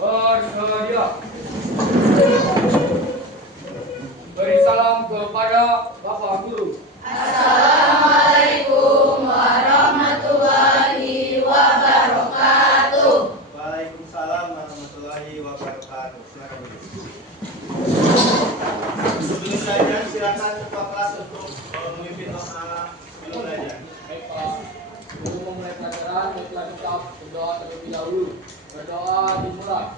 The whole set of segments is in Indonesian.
Bersedia. Beri salam kepada Bapak Guru. Assalamualaikum warahmatullahi wabarakatuh. Waalaikumsalam warahmatullahi wabarakatuh. Silakan. Sebelum belajar silakan ketua kelas untuk memimpin doa sebelum belajar. Baik Pak. Guru memulai pelajaran, baiklah kita berdoa terlebih dahulu. Berdoa dimulai.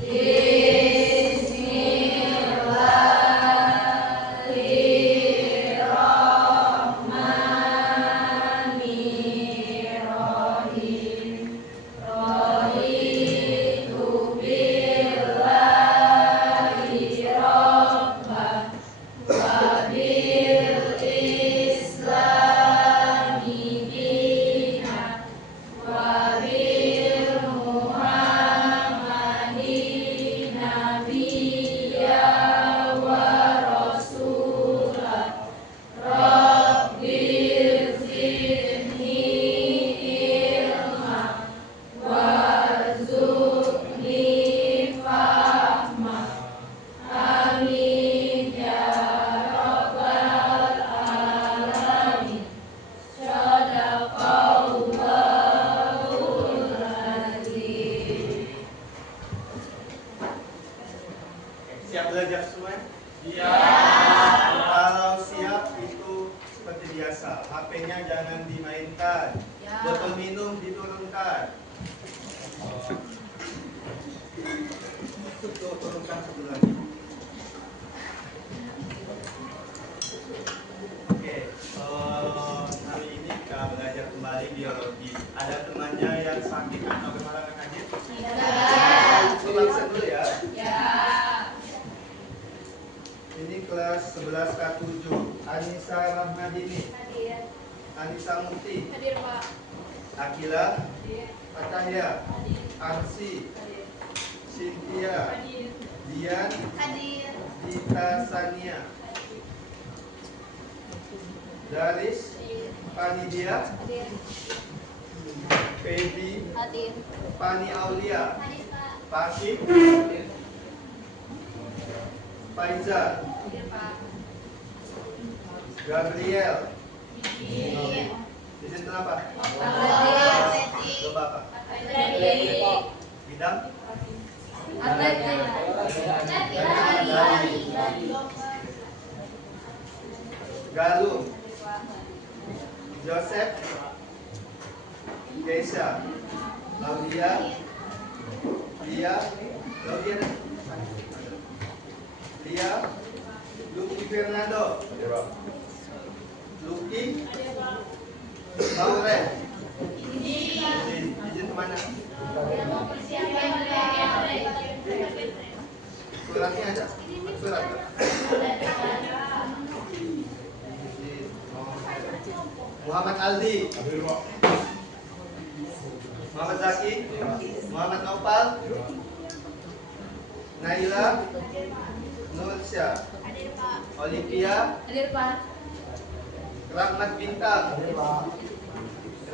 Bismillahirrahmanirrahim. Raditu billahi rabban wa bil islami dinan wa bil muhammadin nabiyya wa rasulah. Rabbil zidni ilma warzuqni fahma. Amin ya rabbal alamin. Shadaqallahul azim. Siap belajar semua? Iya. Kalau siap itu seperti biasa. HP-nya jangan dimainkan. Ya. Botol minum diturunkan. Tuh, turunkan satu lagi. Oke, hari ini kita belajar kembali biologi. Ada temannya yang sakit atau kemalangan hadir? Langsung dulu ya. Ya. Ini kelas 11 K7. Anissa Rahmadini, Hadir. Anissa Mukti, Hadir, Pak. Akila, Hadir. Fatahya, Hadir. Arsi, Hadir. Cynthia, Hadir. Dian, Hadir. Dita Sania, Daris, Panidia, Hadir. Feby, Hadir. Pani Aulia, Hadir, Pak. Pasif, Faiza, Hadir, Pak. Gabriel. Hadir. Izin kenapa? Hadir. Coba apa? Hadir. Bidang? Galung, Joseph, Keisha, Laudia, Lia, Lia, Lucky Fernando, Lucky, Maure, izin kemana? Suratnya ada? Surat? Muhammad Aldi, Muhammad Zaki, Muhammad Nopal, Naila, Nursyah, Olivia, Hadir, Pak. Rahmat Bintang,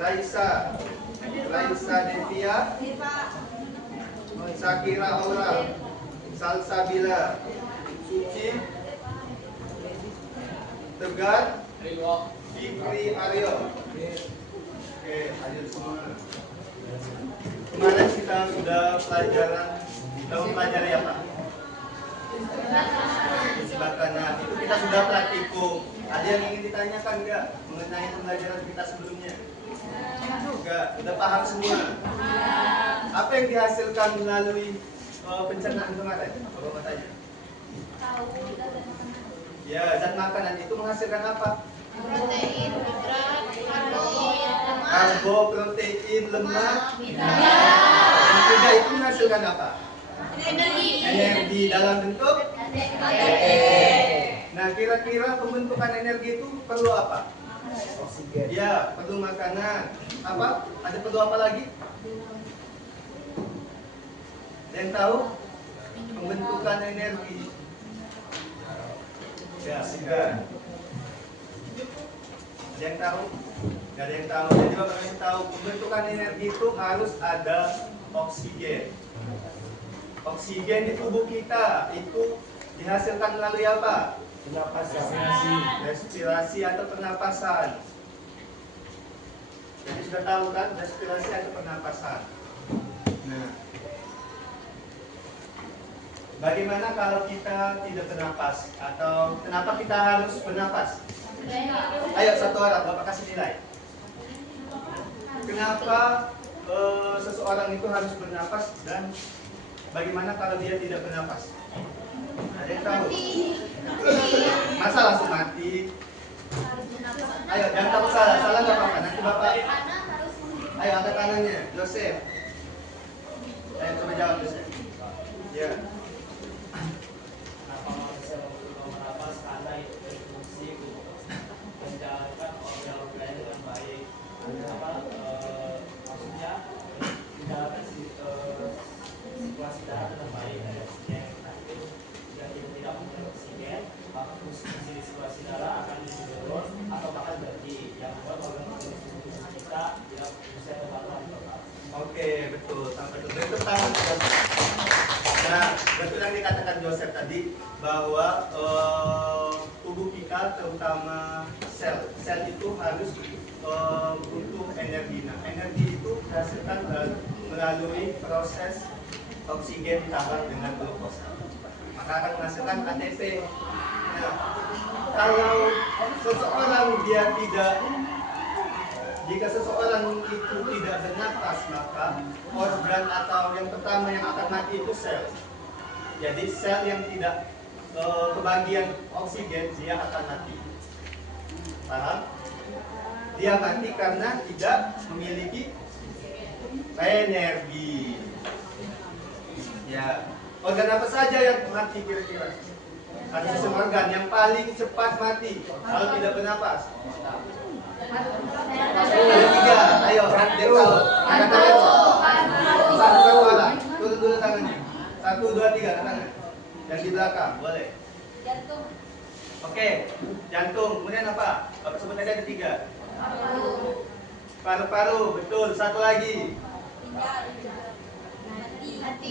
Raisa, Raisa Devia, Hadir, Pak. Sakira Aura, Salsabila, Suci, Tegar, Ridho. Fikri Aryo. Oke, hadir semua. Kemarin kita sudah mempelajari apa? Isbatan. Nah, itu kita sudah praktikum. Ada yang ingin ditanyakan nggak mengenai pembelajaran kita sebelumnya? Enggak, udah paham semua. Apa yang dihasilkan melalui pencernaan kemarin? Coba mau tanya. Ya, zat makanan itu menghasilkan apa? Protein, hidrat, karbohidrat, Karbo, protein, lemak. vitamin. Yang tiga itu menghasilkan apa? Energi. Energi dalam bentuk. Nah, kira-kira pembentukan energi itu perlu apa? Oksigen. Ya, perlu makanan. Apa? Ada perlu apa lagi? Ada yang tahu? Pembentukan energi. Ya, sudah. Ada yang tahu? Gak ada yang tahu. Jadi bapak yang tahu pembentukan energi itu harus ada oksigen. Oksigen di tubuh kita itu dihasilkan melalui apa? Respirasi atau pernapasan. Jadi sudah tahu kan respirasi atau pernapasan. Nah, bagaimana kalau kita tidak bernapas? Atau kenapa kita harus bernapas? Ayo satu orang, Bapak kasih nilai. Kenapa seseorang itu harus bernapas dan bagaimana kalau dia tidak bernapas? Ada yang tahu? Masa langsung mati? Ayo, jangan takut salah. Salah nggak apa-apa. Nanti Bapak. Ayo angkat tangannya, Joseph. Ayo coba jawab Joseph. Ya. Kenapa manusia perlu bernapas? Karena itu berfungsi untuk menjalankan organ-organ dengan baik. Maksudnya menjalankan sirkulasi darah dengan baik. Jika kita tidak punya oksigen, maka fungsi sirkulasi darah akan menurun atau bahkan berhenti, yang membuat organ-organ tubuh kita tidak bisa berjalan total. Oke, betul. Sampai itu pertama. Nah, betul yang dikatakan Joseph tadi bahwa tubuh kita terutama sel itu harus butuh energi. Nah, energi itu dihasilkan melalui proses oksigen ditambah dengan glukosa. Maka akan menghasilkan ATP. Nah, kalau seseorang jika seseorang itu tidak bernapas, maka organ atau yang pertama yang akan mati itu sel. Jadi sel yang tidak kebagian oksigen, dia akan mati. Paham? Dia mati karena tidak memiliki energi. Ya, organ apa saja yang mati kira-kira? Ada sistem organ yang paling cepat mati kalau tidak bernapas. Ada tiga, ayo, dia tahu. Angkat tangan. Satu orang, turun dulu tangannya. 1, 2, 3, angkat tangan. Yang di belakang, boleh. Jantung. Oke, jantung. Kemudian apa? Bapak sebut tadi ada 3. Paru-paru, betul. Satu lagi. Hati.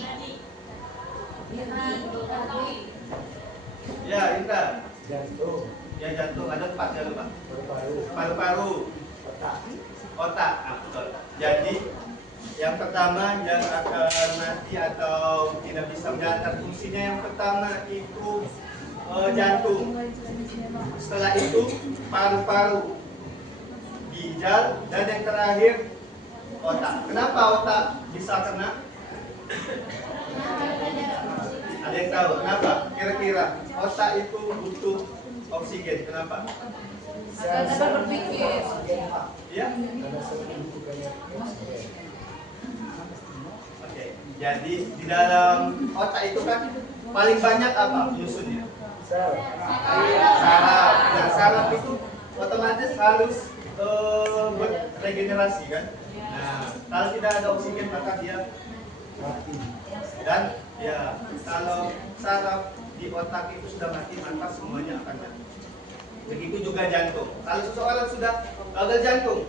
Ya, Intan. Jantung, Ya, jantung. Ada 4 ya lupa. paru-paru, Paru-paru, otak. otak. Nah, betul. Jadi yang pertama yang akan mati atau tidak bisa menjalankan fungsinya yang pertama itu jantung. Setelah itu paru-paru, ginjal, dan yang terakhir otak. Kenapa otak bisa kena? Ada yang tahu kenapa? Kira-kira otak itu butuh oksigen. Kenapa? Agar dapat berpikir. Ya? Karena sel membutuhkan oksigen. Oke. Jadi di dalam otak itu kan paling banyak apa penyusunnya? Sel. Saraf. Nah, saraf itu otomatis harus beregenerasi kan? Nah, kalau tidak ada oksigen maka dia Mati. dan ya kalau saraf di otak itu sudah mati maka semuanya akan mati. Begitu juga jantung. Kalau seseorang sudah gagal jantung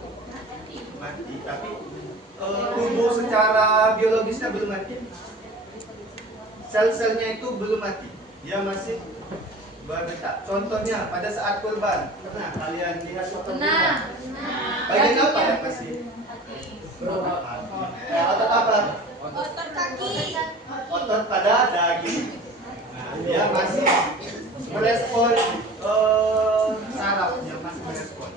mati, tapi tubuh secara biologisnya belum mati. Sel-selnya itu belum mati, dia masih berdetak. Contohnya pada saat kurban, pernah kalian lihat otot kurban? Bagian apa yang masih? Otot apa? Otot kaki. Otot pada daging. Nah, dia masih merespon saraf, dia masih merespon.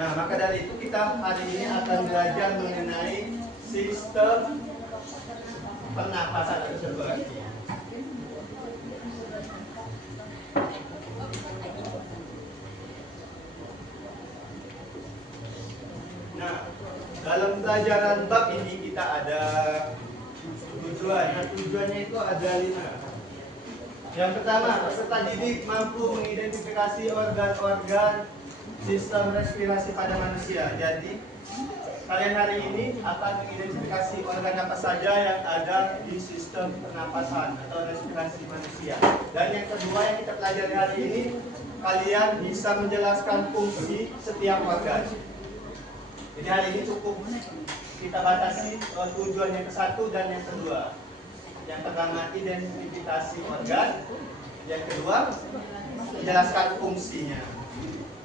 Nah, maka dari itu kita hari ini akan belajar mengenai sistem pernapasan tersebut. Nah, dalam pelajaran bab ini kita ada tujuan. Nah, tujuannya itu ada 5. Yang pertama, peserta didik mampu mengidentifikasi organ-organ sistem respirasi pada manusia. Jadi, kalian hari ini akan mengidentifikasi organ apa saja yang ada di sistem pernapasan atau respirasi manusia. Dan yang kedua yang kita pelajari hari ini, kalian bisa menjelaskan fungsi setiap organ. Jadi hari ini cukup kita batasi tujuan yang ke-1 dan yang kedua. Yang pertama identifikasi organ, yang kedua menjelaskan fungsinya.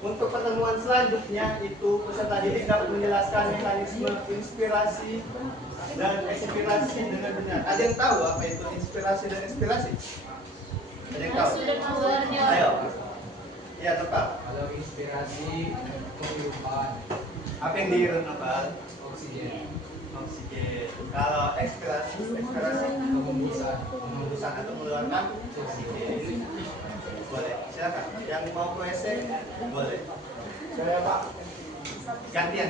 Untuk pertemuan selanjutnya itu peserta didik dapat menjelaskan mekanisme inspirasi dan ekspirasi dengan benar. Ada yang tahu apa itu inspirasi dan ekspirasi? Ada yang tahu? Ayo. Ya, tepat. Kalau inspirasi penghirupan Apa yang dihirup apa? oksigen, Oksigen. Kalau ekspirasi pembusan atau mengeluarkan oksigen. Boleh. Silakan. Yang mau ke WC boleh. Saya Pak. Gantian.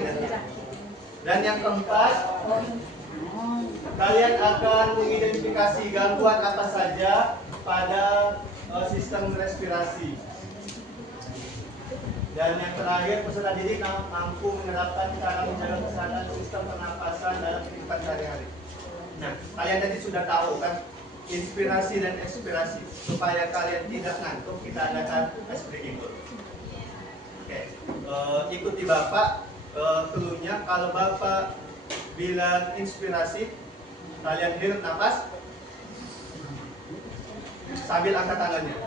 Dan yang keempat, kalian akan mengidentifikasi gangguan apa saja pada sistem respirasi. Dan yang terakhir, peserta didik mampu menerapkan cara menjaga kesehatan sistem pernapasan dalam kehidupan sehari-hari. Nah, kalian tadi sudah tahu kan inspirasi dan ekspirasi. Supaya kalian tidak ngantuk, kita adakan tes berikut. Oke, ikuti Bapak. Cluenya kalau Bapak bilang inspirasi, kalian hirup nafas sambil angkat tangannya.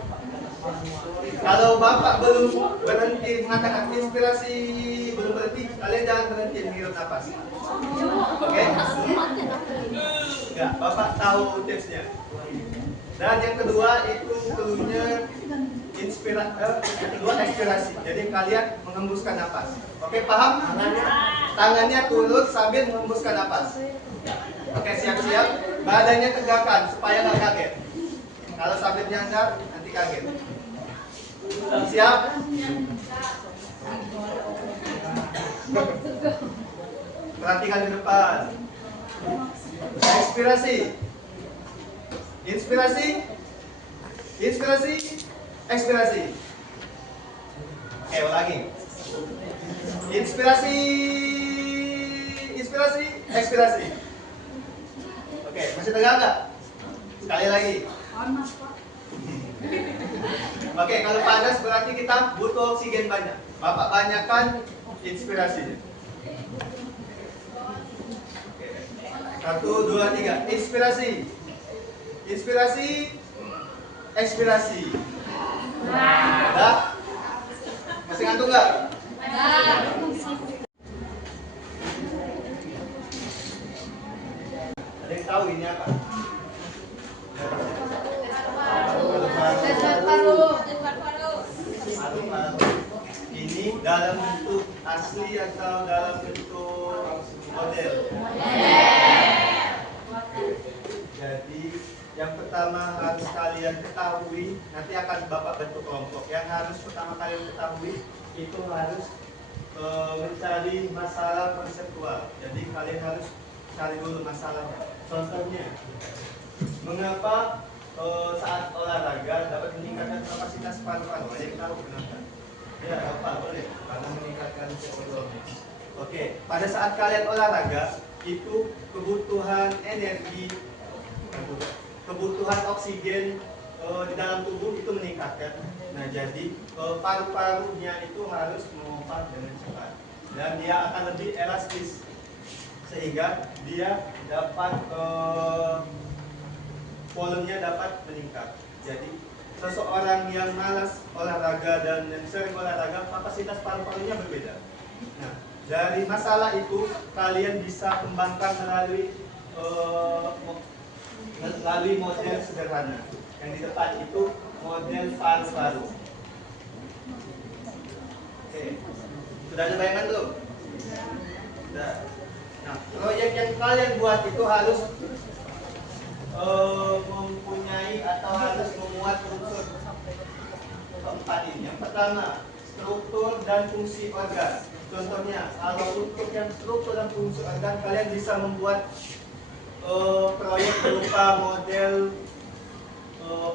Kalau Bapak belum berhenti mengatakan inspirasi, belum berhenti, kalian jangan berhenti menghirup nafas. Oke? Ya, Bapak tahu tipsnya. Dan yang kedua itu cluenya yang kedua ekspirasi. Jadi kalian mengembuskan nafas. Oke, paham? Tangannya turun sambil mengembuskan nafas. Oke, siap-siap. Badannya tegakkan supaya nggak kaget. Kalau sambil nyangkar, nanti kaget. Siap? Perhatikan di depan. Ekspirasi. Inspirasi. Inspirasi. Ekspirasi. Oke, ulangi. Inspirasi. Inspirasi. Ekspirasi. Oke, masih tegak nggak? Sekali lagi. Oke, kalau panas berarti kita butuh oksigen banyak. Bapak banyakkan inspirasinya. Oke. 1, 2, 3. Inspirasi. Inspirasi. Ekspirasi. Udah? Masih ngantuk nggak? Ada yang tahu ini apa? Ini dalam bentuk asli atau dalam bentuk model? Jadi yang pertama harus kalian ketahui, nanti akan Bapak bentuk kelompok. Yang harus pertama kalian ketahui itu harus mencari masalah konseptual. Jadi kalian harus cari dulu masalahnya. Contohnya, mengapa saat olahraga dapat meningkatkan kapasitas paru-paru? Ada yang tahu kenapa? Ya, apa boleh? Karena meningkatkan psikologi. Oke, pada saat kalian olahraga itu kebutuhan energi, kebutuhan oksigen di dalam tubuh itu meningkat. Nah, jadi paru-parunya itu harus memompa dengan cepat dan dia akan lebih elastis sehingga dia dapat volumenya dapat meningkat. Jadi seseorang yang malas olahraga dan yang sering olahraga, kapasitas paru-parunya berbeda. Nah, dari masalah itu kalian bisa kembangkan melalui model sederhana. Yang di depan itu model paru-paru. Oke, sudah ada bayangan belum? Sudah. Nah, proyek yang kalian buat itu harus mempunyai atau harus memuat unsur keempat ini. Yang pertama, struktur dan fungsi organ. Contohnya, kalau untuk yang struktur dan fungsi organ, kalian bisa membuat proyek berupa model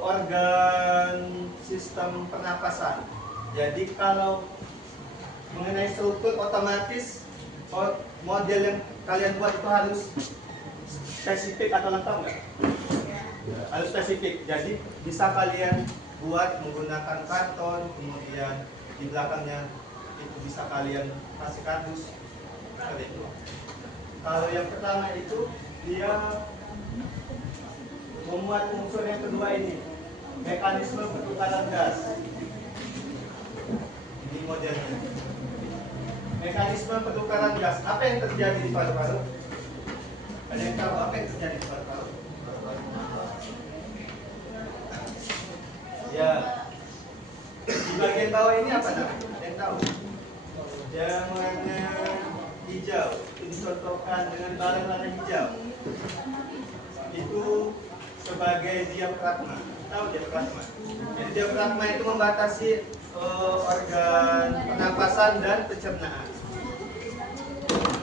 organ sistem pernapasan. Jadi kalau mengenai struktur, otomatis model yang kalian buat itu harus spesifik atau lengkap nggak? Harus spesifik. Jadi bisa kalian buat menggunakan karton, kemudian di belakangnya itu bisa kalian kasih kardus seperti itu. Kalau yang pertama itu dia memuat unsur yang kedua ini, mekanisme pertukaran gas. Ini modelnya. Mekanisme pertukaran gas. Apa yang terjadi di paru-paru? Ada yang tahu apa yang terjadi di paru-paru? Ya, di bagian bawah ini apa namanya? Ada yang tahu? Yang warna hijau, dicontohkan dengan barang warna hijau. Itu sebagai diafragma. Tahu diafragma? Jadi diafragma itu membatasi organ pernapasan dan pencernaan.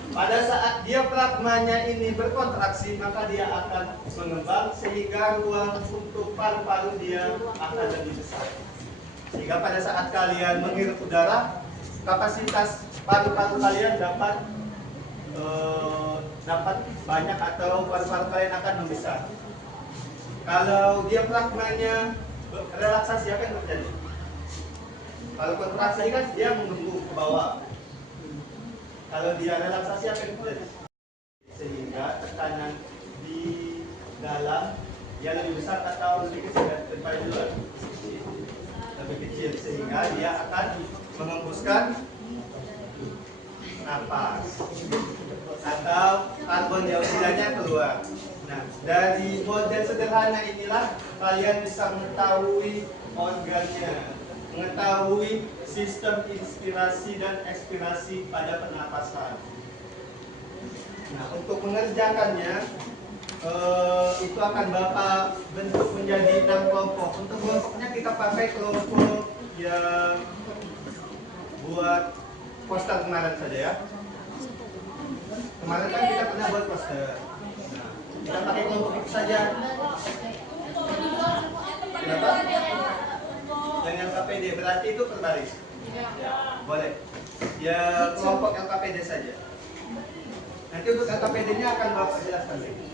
Pada saat diafragmanya ini berkontraksi, maka dia akan mengembang sehingga ruang untuk paru-paru dia akan lebih besar. Sehingga pada saat kalian menghirup udara, kapasitas paru-paru kalian dapat banyak atau paru-paru kalian akan membesar. Kalau diafragmanya relaksasi, apa yang terjadi? Kalau kontraksi kan dia menggembung ke bawah. Kalau dia relaksasi, apa yang terjadi? Sehingga tekanan di dalam dia lebih besar atau lebih kecil daripada di luar? Lebih kecil, sehingga dia akan mengembuskan napas atau karbon dioksidanya keluar. Nah, dari model sederhana inilah kalian bisa mengetahui organnya, mengetahui sistem inspirasi dan ekspirasi pada pernapasan. Nah, untuk mengerjakannya itu akan Bapak bentuk menjadi 6 kelompok. Untuk kelompoknya kita pakai kelompok yang buat poster kemarin saja ya. Kemarin kan kita pernah buat poster. Nah, kita pakai kelompok itu saja. Kenapa? Dengan KPD berarti itu per baris. Boleh. Ya kelompok LKPD saja. Nanti untuk LKPD-nya akan Bapak jelaskan lagi.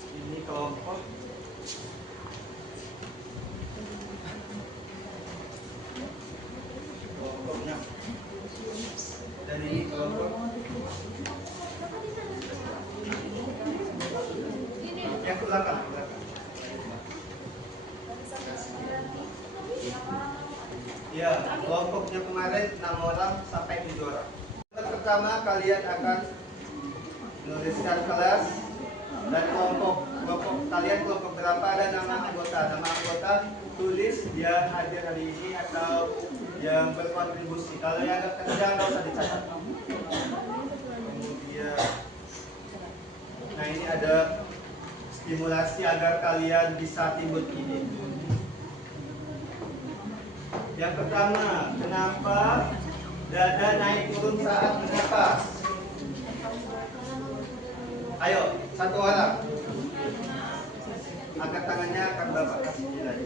Ini kelompok kelompoknya, dan ini kelompok yang ke belakang. Ya, kelompoknya kemarin 6 orang sampai 7 orang. Pertama kalian akan menuliskan kelas dan kelompok kalian kelompok berapa, ada nama anggota tulis dia hadir hari ini atau yang berkontribusi. Kalau yang nggak kerja nggak usah dicatat. Kemudian, nah ini ada stimulasi agar kalian bisa timbul ide. Yang pertama, kenapa dada naik turun saat bernapas? Ayo, satu orang. Angkat tangannya, akan Bapak kasih nilai.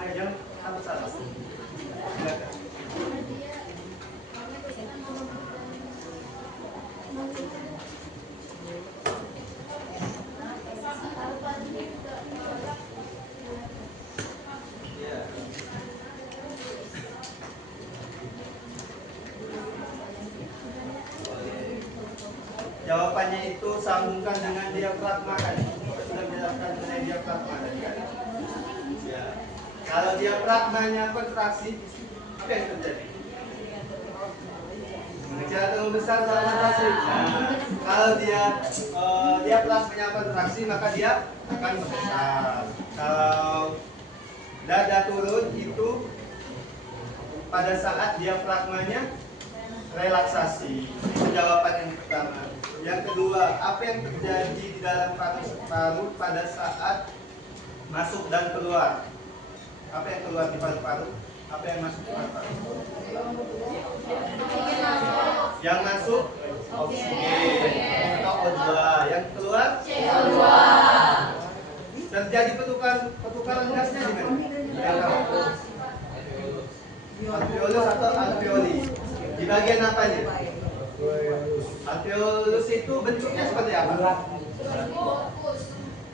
Ayo, jangan sampai salah. Silakan. Jawabannya itu sambungkan dengan diafragma kan. Kita sudah menjelaskan mengenai diafragma tadi kan. Ya. Kalau diafragmanya kontraksi, apa yang terjadi? Mengecil atau membesar salah kontraksi. Nah, kalau diafragmanya kontraksi, maka dia akan membesar. Kalau dada turun itu pada saat diafragmanya relaksasi. Itu jawaban yang pertama. Yang kedua, apa yang terjadi di dalam paru-paru pada saat masuk dan keluar? Apa yang keluar di paru-paru? Apa yang masuk di paru-paru? Yang masuk oksigen atau O2. Yang keluar CO2. Terjadi pertukaran gasnya di mana? Alveolus atau alveoli. Di bagian apanya? Aquarius. Alveolus itu bentuknya seperti apa? Bulat.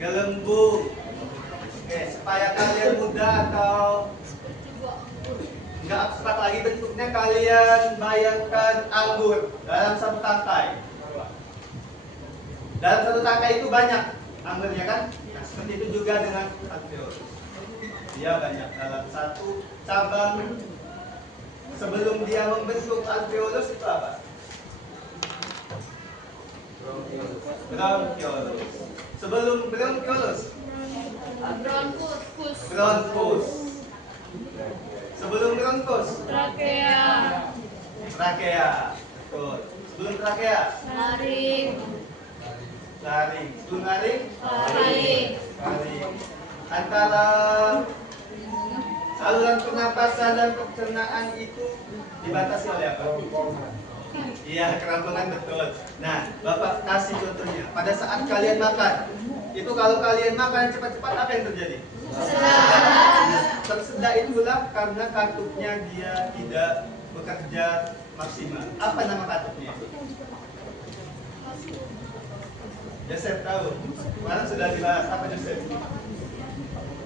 Gelembung. Oke, supaya kalian mudah atau nggak abstrak lagi bentuknya, kalian bayangkan anggur dalam satu tangkai. Dalam satu tangkai itu banyak anggurnya kan? Nah, seperti itu juga dengan alveolus. Dia banyak dalam satu cabang. Sebelum dia membentuk alveolus itu apa? Bronchiolus. Sebelum bronchiolus, bronchus. Sebelum bronchus, Trakea. trakea. Betul. Sebelum trakea, Laring. laring. Sebelum laring, Laring. laring. Antara saluran pernapasan dan pencernaan itu dibatasi oleh apa? Kerongkongan. Iya, kerongkongan, betul. Nah, Bapak kasih contohnya. Pada saat kalian makan, itu kalau kalian makan cepat-cepat apa yang terjadi? Tersedak itulah karena katupnya dia tidak bekerja maksimal. Apa nama katupnya? Joseph tahu? Kemarin sudah dibahas. Apa Joseph?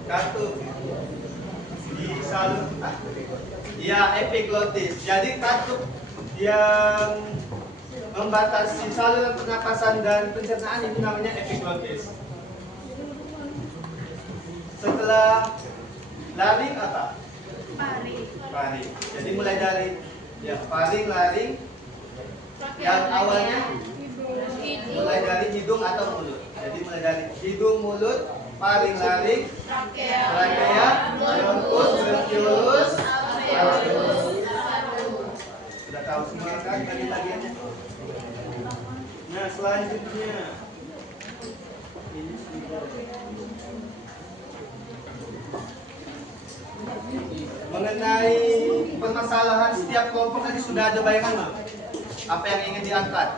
Katup di salur. Ya, epiglotis. Jadi katup yang membatasi saluran pernapasan dan pencernaan itu namanya epiglotis. Setelah laring apa? Faring. Jadi mulai dari ya faring, laring, yang awalnya mulai dari hidung atau mulut. Jadi mulai dari hidung, mulut, faring, laring, trakea, bronchus, bronchiolus, alveolus. Sudah tahu semua kan bagian-bagiannya? Nah, selanjutnya ini mengenai permasalahan setiap kelompok tadi sudah ada bayangan belum? Apa yang ingin diangkat?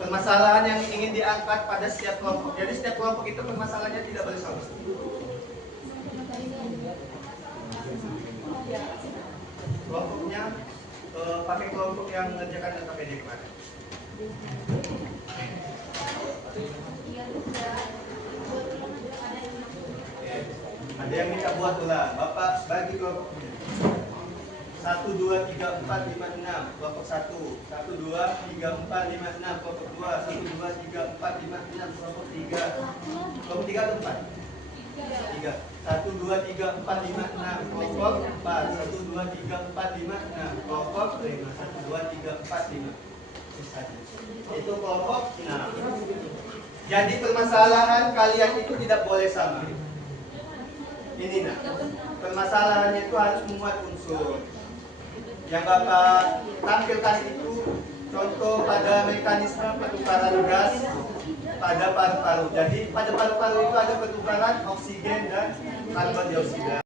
Permasalahan yang ingin diangkat pada setiap kelompok. Jadi setiap kelompok itu permasalahannya tidak boleh sama. Kelompoknya pakai kelompok yang mengerjakan LKPD kemarin. Ada yang minta buat ulang. Bapak bagi kelompoknya. 1, 2, 3, 4, 5, 6. Kelompok 1. 1, 2, 3, 4, 5, 6. Kelompok 2. 1, 2, 3, 4, 5, 6. Kelompok 3. Kelompok 3 atau 4? 3. 1, 2, 3, 4, 5, 6. Kelompok 4. 1, 2, 3, 4, 5, 6. Kelompok 5. 1, 2, 3, 4, 5. Itu kelompok 6. Jadi permasalahan kalian itu tidak boleh sama. Ini nah, permasalahannya itu harus memuat unsur. Yang Bapak tampilkan itu contoh pada mekanisme pertukaran gas pada paru-paru. Jadi pada paru-paru itu ada pertukaran oksigen dan karbon dioksida.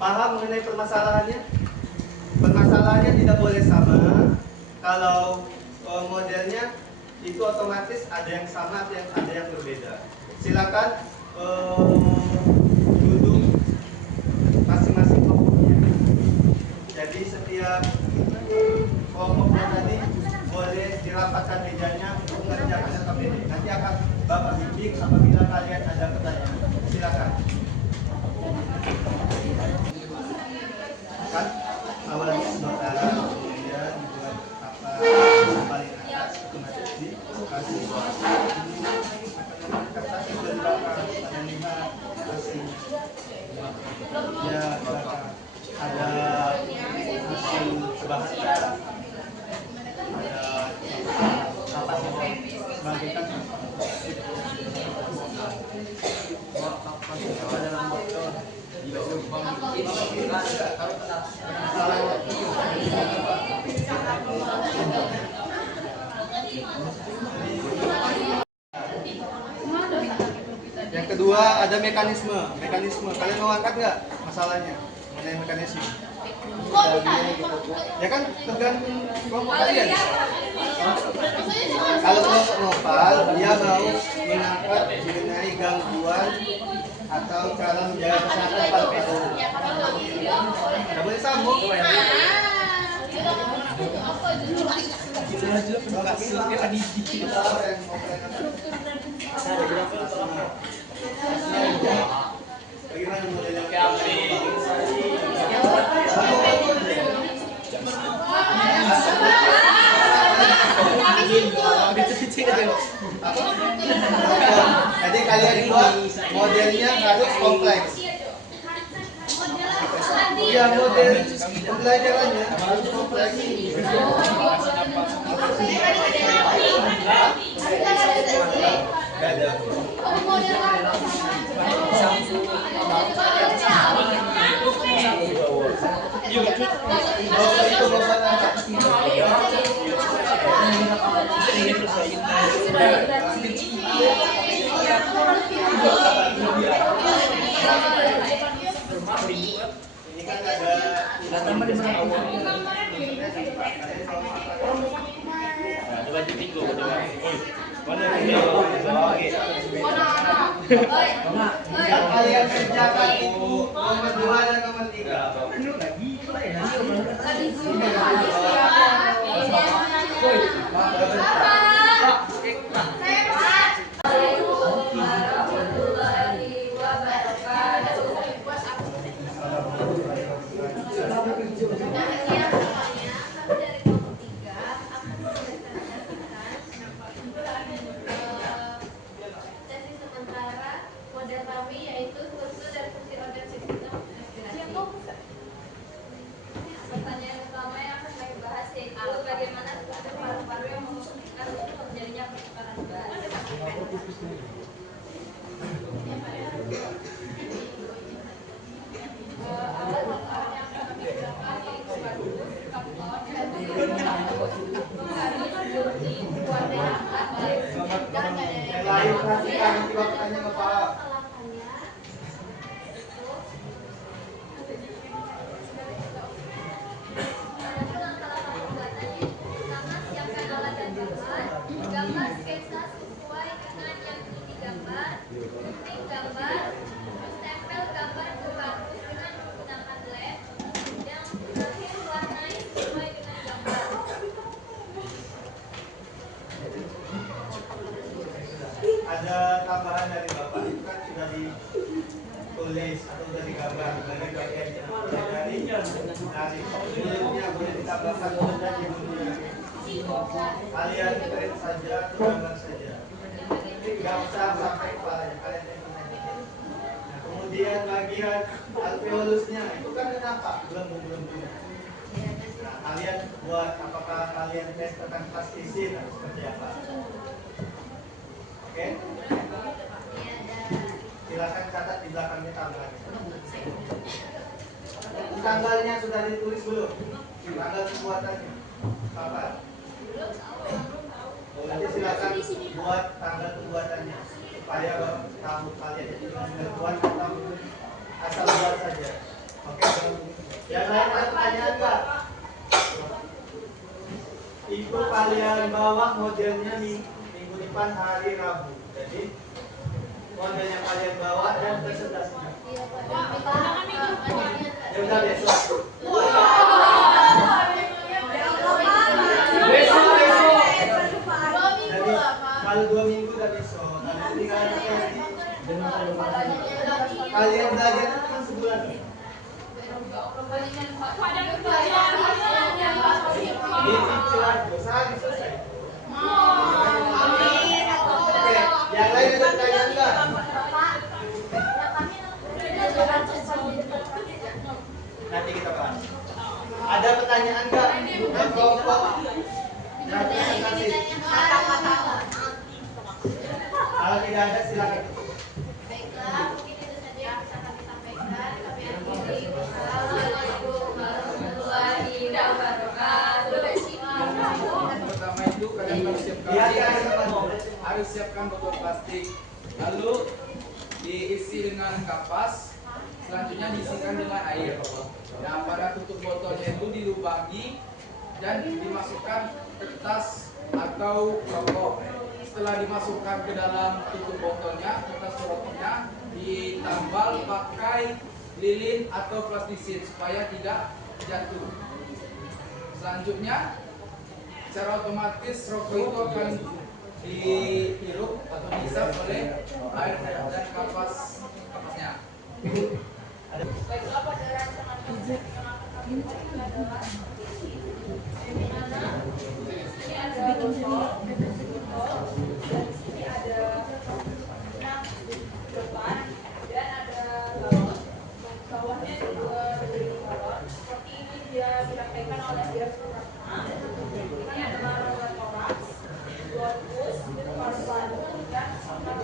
Paham mengenai permasalahannya? Permasalahannya tidak boleh sama. Kalau modelnya itu otomatis ada yang sama, ada yang berbeda. Silakan duduk masing-masing kelompoknya. Jadi setiap kelompoknya tadi boleh dirapatkan mejanya untuk mengerjakan LKPD. Nanti akan Bapak bimbing apabila kalian ada pertanyaan. Silakan. Kan awalnya sebentar, kemudian dibuat apa paling atas otomatis dikasih kertas yang sudah dibakar, ada 5 kasih. Ya, ada mesin bahasa, ada apa sih sebagai kan dalam botol. Yang kedua ada mekanisme. Kalian mau angkat nggak masalahnya mengenai mekanisme? Ya kan tergantung kelompok kalian. Kalau kelompok nopal dia mau mengangkat mengenai gangguan atau cara menjaga kesehatan paru-paru. Tidak boleh sambung. Bagaimana modelnya? Jadi kalian buat modelnya harus kompleks. Iya, model pembelajarannya harus kompleks. Gak ada. Itu beban apa? Ini kan ada yang kalian kerjakan itu nomor 2 dan nomor model kami yaitu struktur dan fungsi organ sistem respirasi. Pertanyaan utama yang akan kami bahas yaitu bagaimana struktur paru-paru yang memungkinkan untuk terjadinya pertukaran gas. Alat pertukaran yang akan kami gunakan yaitu badut, kapton, dan yang lain perhatikan nanti waktunya Bapak. gambar sketsa sesuai dengan yang digambar, gunting gambar, stempel gambar ke kardus dengan menggunakan lem, yang terakhir warnai sesuai dengan gambar. Ada tambahan dari Bapak, itu kan sudah ditulis atau sudah digambar bagi bagiannya dari judulnya boleh ditambahkan saja judulnya. Kalian print saja atau gambar saja. Tidak usah sampai kepalanya kalian yang. Nah, kemudian bagian alveolusnya itu kan kenapa? Belum. Nah, kalian buat apakah kalian tes tentang plastisin atau seperti apa? Oke? Silakan catat di belakangnya tanggalnya. Tanggalnya sudah ditulis belum? Tanggal pembuatannya. Kapan? Nanti silakan buat tanggal pembuatannya supaya tahu kalian itu benar buat atau asal buat saja. Oke? Yang lain ada pertanyaan enggak? Itu kalian bawa modelnya minggu depan hari Rabu. Jadi modelnya kalian bawa dan presentasinya. Ya udah besok. Jadi kalau 2 minggu udah besok. Nanti kalian belajar itu kan sebulan. Ini cicilan sehari selesai. Oke, yang lain ada pertanyaan enggak? Nanti kita bahas. Ada pertanyaan enggak? Untuk kelompok yang presentasi. Kalau tidak ada silakan. Baiklah, mungkin itu saja yang bisa kami sampaikan. Kami akhiri. Wassalamualaikum warahmatullahi wabarakatuh. Pertama itu kalian harus siapkan botol plastik, lalu diisi dengan kapas, selanjutnya diisikan dengan air. Nah, pada tutup botolnya itu dilubangi dan dimasukkan kertas atau rokok. Setelah dimasukkan ke dalam tutup botolnya, kertas rokoknya ditambal pakai lilin atau plastisin supaya tidak jatuh. Selanjutnya, secara otomatis rokok itu akan dihirup atau dihisap oleh air dan kapasnya. Baiklah, pada rancangan konsep yang akan kami sampaikan adalah di mana di sini ada botol, dan di sini ada benang di depan, dan ada galon. Bawahnya juga berdiri galon. Seperti ini dia dirapikan oleh dia Pratama. Ini adalah roda toraks, globus, paru-paru, dan otak.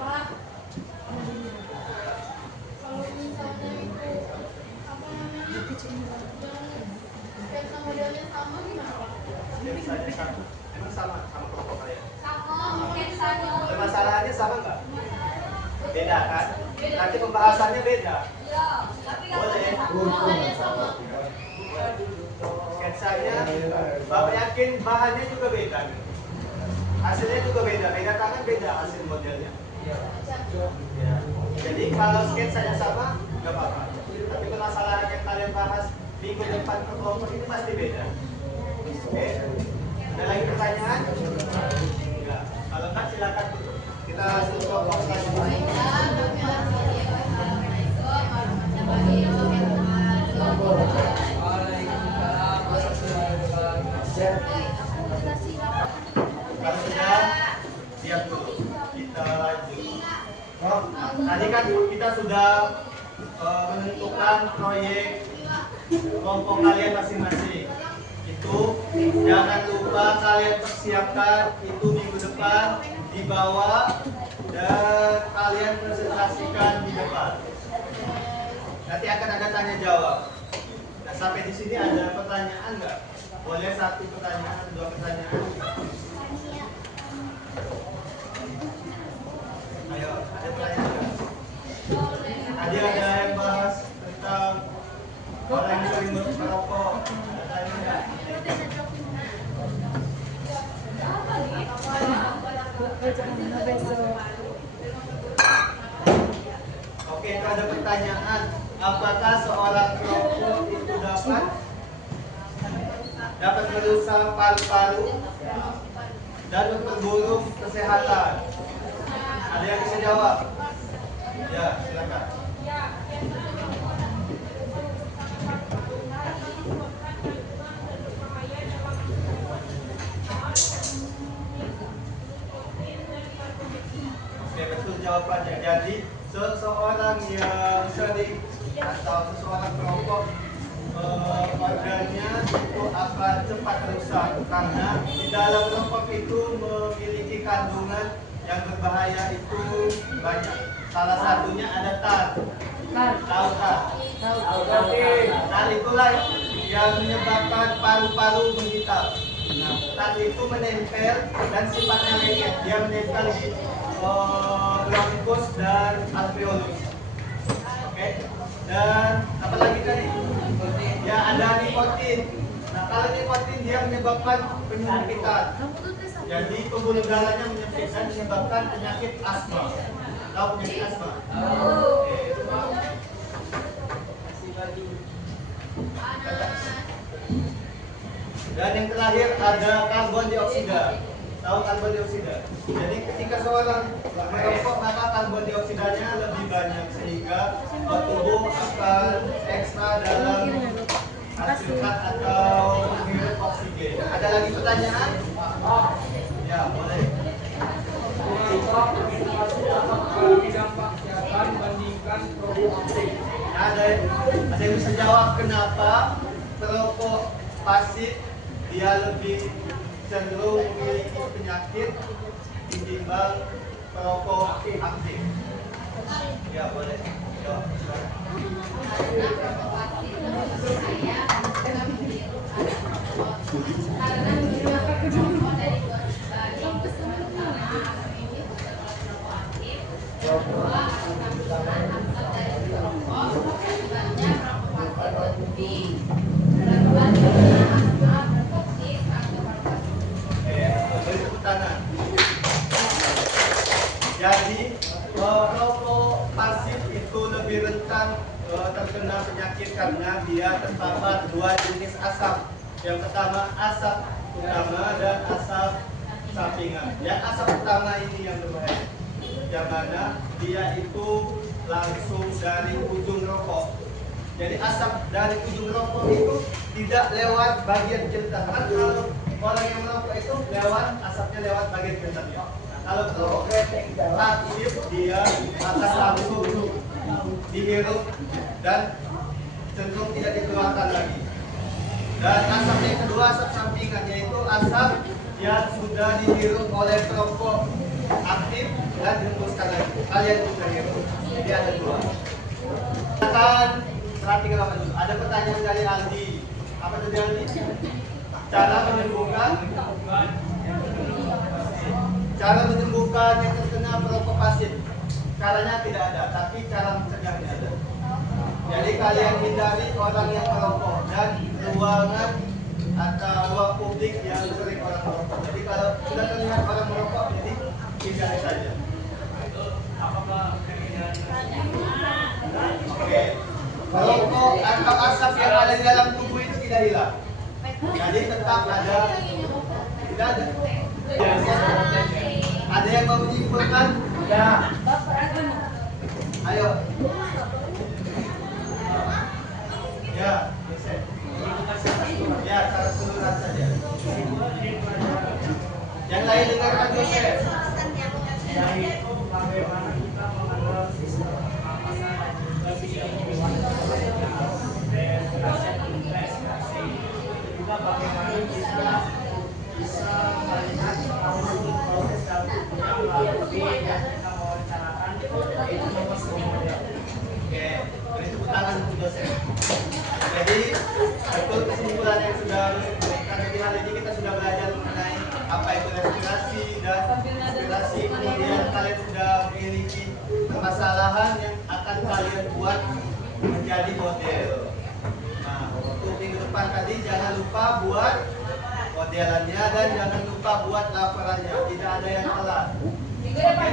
Pak, kalau misalnya itu apa namanya yang sketsa modelnya sama gimana Pak? Sketsanya sama. Emang sama kelompok kalian? Sama sketsanya. Masalahnya sama nggak? Beda kan? Nanti pembahasannya beda. Iya, tapi Boleh. modelnya sama. Sketsanya, Bapak yakin bahannya juga beda? Hasilnya juga beda, beda tangan beda hasil modelnya. Ya. Jadi kalau sketsanya sama, nggak apa-apa. Tapi permasalahan yang kalian bahas minggu depan ke kelompok ini pasti beda. Oke? Ada lagi pertanyaan? Enggak. Kalau enggak silakan tutup. Kita tutup kelompok selanjutnya. Waalaikumsalam warahmatullahi wabarakatuh. Kalau sudah, siap dulu. Kita lanjut. Tadi kan kita sudah menentukan proyek kelompok kalian masing-masing. Itu jangan lupa kalian persiapkan itu minggu depan dibawa dan kalian presentasikan di depan. Nanti akan ada tanya jawab. Nah, sampai di sini ada pertanyaan nggak? Boleh satu pertanyaan, dua pertanyaan. Ayo, ada pertanyaan nggak? Tadi ada yang bahas tentang orang yang sering merokok. Ada tanya nggak? Oke, itu ada pertanyaan. Apakah seorang perokok itu dapat merusak paru-paru dan memperburuk kesehatan? Ada yang bisa jawab? Ya, silakan. Oke, betul jawabannya. Jadi, seseorang yang sering atau seseorang perokok organnya itu akan cepat rusak karena di dalam rokok itu memiliki kandungan yang berbahaya itu banyak. Salah satunya ada tar. Tahu tar? Tar itulah yang menyebabkan paru-paru menghitam. Nah, tar itu menempel dan sifatnya lengket. Dia menempel di bronkus dan alveolus. Oke. Dan apa lagi tadi? Ya, ada nikotin. Nah, kalau nikotin dia menyebabkan penyempitan. Jadi pembuluh darahnya menyempit dan menyebabkan penyakit asma. Tahu penyakit asma? Dan yang terakhir ada karbon dioksida. Tahu karbon dioksida? Jadi ketika seorang merokok maka karbon dioksidanya lebih banyak sehingga tubuh akan ekstra dalam hasilkan atau menghirup oksigen. Ada lagi pertanyaan? Ya, boleh. Dampak kesehatan bandingkan perokok aktif. Nah, ada yang bisa jawab kenapa perokok pasif dia lebih cenderung memiliki penyakit ditimbang perokok aktif? Ya, boleh. Jawab. Karena perokok pasif lebih berbahaya karena menghirup asap rokok. Karena beberapa rokok dari luar dibanding sementara asap ini bukan rokok aktif. Yang kedua, kandungan asap dari rokok akibatnya perokok pasif lebih rentan dengan asma bronkitis atau paru-paru. Beri tepuk tangan. Jadi rokok pasif itu lebih rentan terkena penyakit karena dia terpapar dua jenis asap. Yang pertama asap utama dan asap sampingan. Yang asap utama ini yang berbahaya, yang mana dia itu langsung dari ujung rokok. Jadi asap dari ujung rokok itu tidak lewat bagian filter. Kan kalau orang yang merokok itu lewat asapnya lewat bagian filternya. Kalau rokok aktif dia akan langsung dihirup dan cenderung tidak dikeluarkan lagi. Dan asap yang kedua asap sampingan, yaitu asap yang sudah dihirup oleh perokok aktif dan dihembuskan lagi. Kalian juga hirup. Jadi ada dua. Silakan perhatikan apa dulu. Ada pertanyaan dari Aldi. Apa tadi Aldi? Cara menyembuhkan yang terkena perokok pasif. Caranya tidak ada, tapi cara mencegahnya ada. Jadi kalian hindari orang yang merokok dan ruangan atau ruang publik yang sering orang merokok. Jadi kalau sudah terlihat orang merokok, jadi hindari saja. Oke. Merokok atau asap yang ada di dalam tubuh itu tidak hilang. Jadi tetap ada. Tidak ada. Ada yang mau menyimpulkan? Ya. Ayo. Ya, Yosef. Ya, cara keseluruhan saja. Yang lain dengarkan Yosef. Yaitu bagaimana kita mengenal sistem pernapasan dan juga sistem investasi. Juga bagaimana kita bisa melihat proses dalam tubuhnya melalui yang kita mewawancarakan itu nomor 10. Oke, beri tepuk tangan untuk Yosef. Jadi, betul kesimpulan yang sudah Yosef berikan. Jadi hari ini kita sudah belajar mengenai apa itu respirasi dan inspirasi. Kemudian kalian sudah memiliki permasalahan yang akan kalian buat menjadi model. Nah, untuk minggu depan tadi jangan lupa buat modelannya dan jangan lupa buat laporannya. Tidak ada yang telat. Oke.